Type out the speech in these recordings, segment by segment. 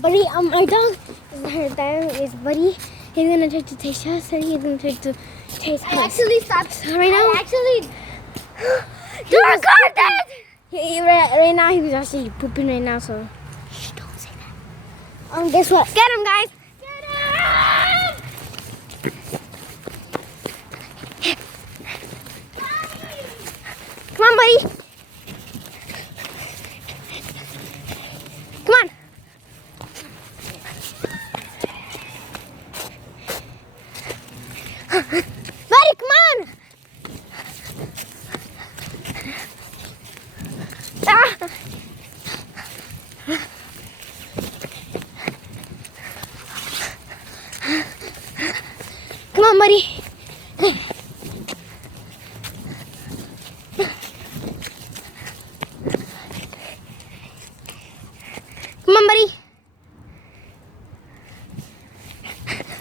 Buddy, my dog is Buddy. He's gonna try to taste us, and he's gonna try to taste us. I actually stopped right now. Do record that. Right now, he was actually pooping right now, so shh, don't say that. Guess what? Get him, guys. Come on, buddy. Come on. Buddy, come on. Ah. Come on, buddy. Come on, buddy.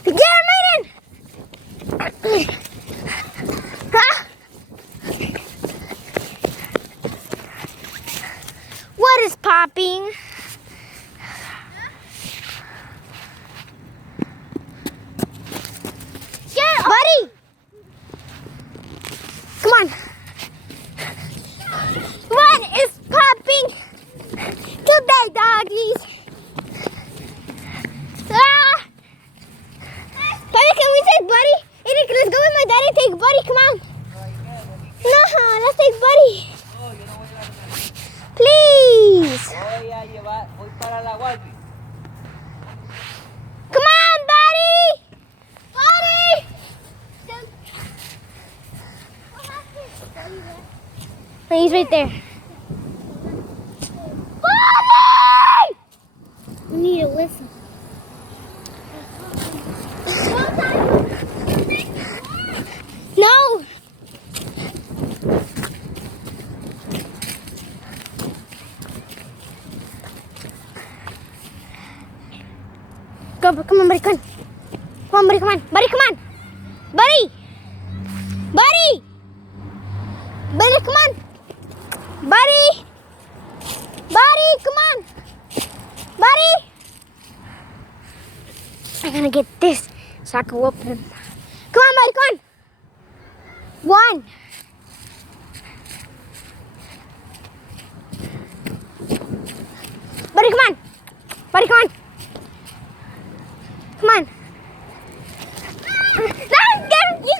Get him, Aiden! Ah. What is popping? Get Buddy! Come on. What is popping today, doggies? Ah! Buddy, can we take Buddy? Eric, let's go with my daddy and take Buddy. Come on. No, let's take Buddy. Please. Voy para la Walpi. Come on, Buddy. Buddy. Oh, he's right there. Buddy! We need a whistle. No. Come on, buddy, come on. Come on, buddy, come on. Buddy, come on. Buddy. Buddy. Buddy, come on. Buddy. Buddy, come on. Buddy. I'm gonna get this so I can whoop him. Come on, buddy, come on. One. Buddy, come on. Buddy, come on. Come on. No, get him. He's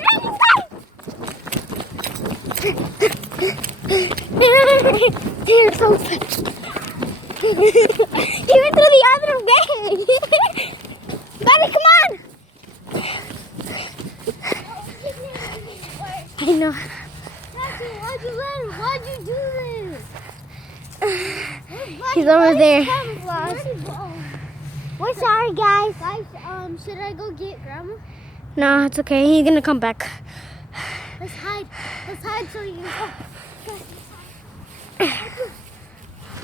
You're so sick. He went through the other way. Buddy, come on. I know. Why'd you let him? Why'd you do this? He's over there. We're sorry, guys. Should I go get Grandma? No, it's okay. He's gonna come back. Let's hide. Let's hide so you can go.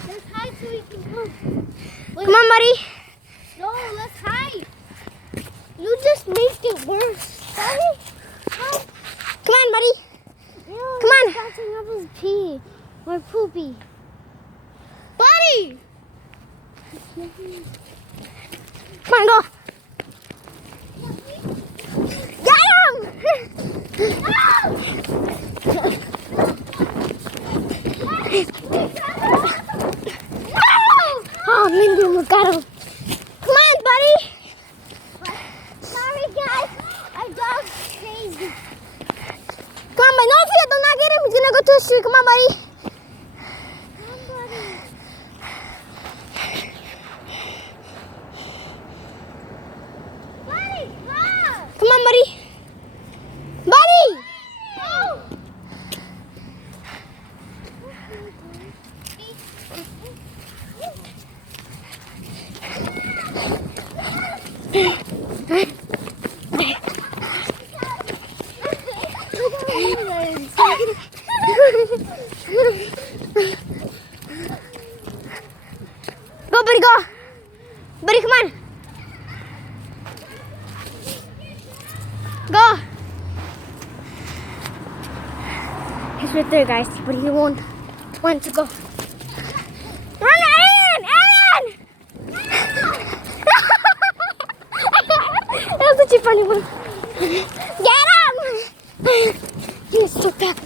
Let's hide so you can go. Wait, Come on, buddy. no, let's hide. You just make it worse. Buddy, hide. Come on, buddy. Ew, Come on. he's scratching up his pee. Or poopy. Buddy! Come on, go. Get him! Oh, Mindy, we got him. Come on, buddy. Sorry, guys. Our dog's crazy. Come on, buddy. No, Fia, do not get him. He's gonna go to the street. Come on, buddy. Buddy, run! Come on, buddy. Buddy! No! Go, buddy, go. Buddy, come on. Go. He's right there, guys, but he won't want to go. Run, Aaron! Aaron! funny one. Get him! He's so fast.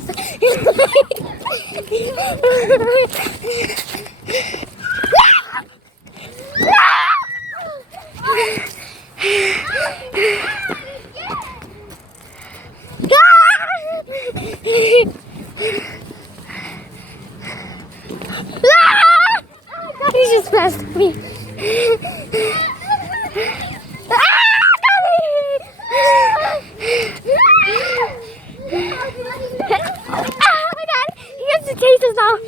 He just pressed me. Oh my god, he gets to taste us now.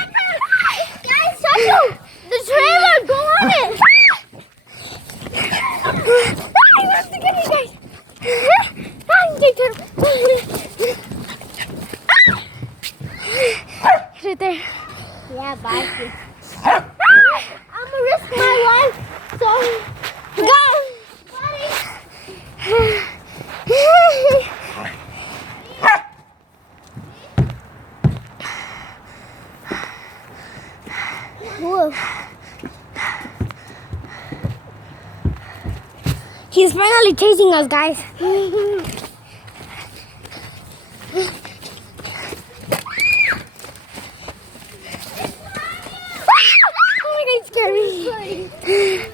Guys, Chacho, the trailer, go on it. He wants to get me, guys. He's right there. Yeah, bye. I'm gonna risk my life. So, Go! Whoa. He's finally chasing us, guys. Oh my god, it's scary.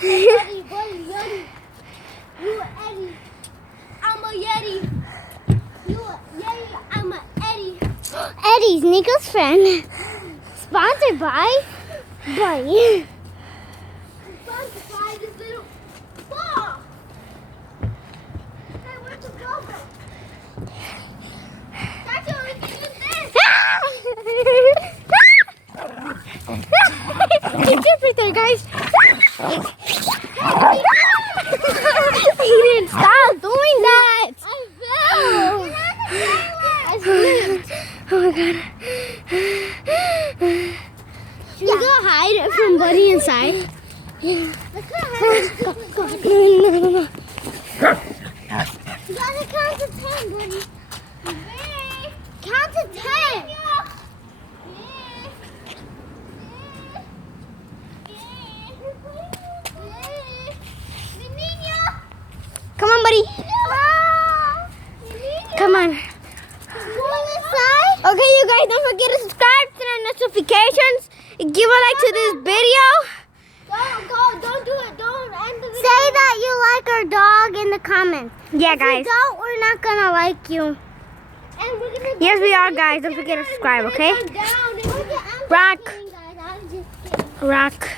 Hey, Buddy, Yeti. You a Eddie. I'm a Yeti. You a Yeti. I'm a Eddie. Eddie's Nico's friend. Sponsored by Buddy. Sponsored by this little ball. Hey, where's the ball go? Chacho, we can use this. He's right there, guys. He didn't stop doing that. I fell. I slipped. Oh my god. Should we go hide from Buddy inside? Let's go hide. Go. No. You gotta count to 10, Buddy. Count to 10. Come on, buddy. Come on. Okay, you guys, don't forget to subscribe, turn on notifications, and give a like to this video. Don't do it. Don't end the video. Say that you like our dog in the comments. Yeah, If you guys. don't, we're not gonna like you. And we're gonna Yes, we are, guys. Don't forget to subscribe, okay? Down and Rock. guys. I'm just kidding. Rock.